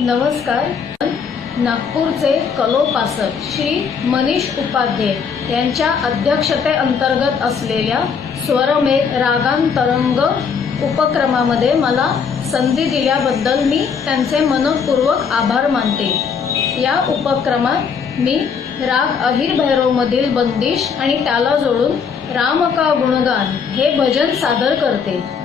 नमस्कार. नागपूरचे कलोपासक श्री मनीष उपाध्ये यांच्या अध्यक्षतेअंतर्गत असलेल्या स्वरमे रागांतरंग उपक्रमामध्ये मला संधी दिल्याबद्दल मी त्यांचे मनपूर्वक आभार मानते. या उपक्रमात मी राग अहिर भैरवमधील बंदिश आणि त्याला जोडून राम का गुणगान हे भजन सादर करते.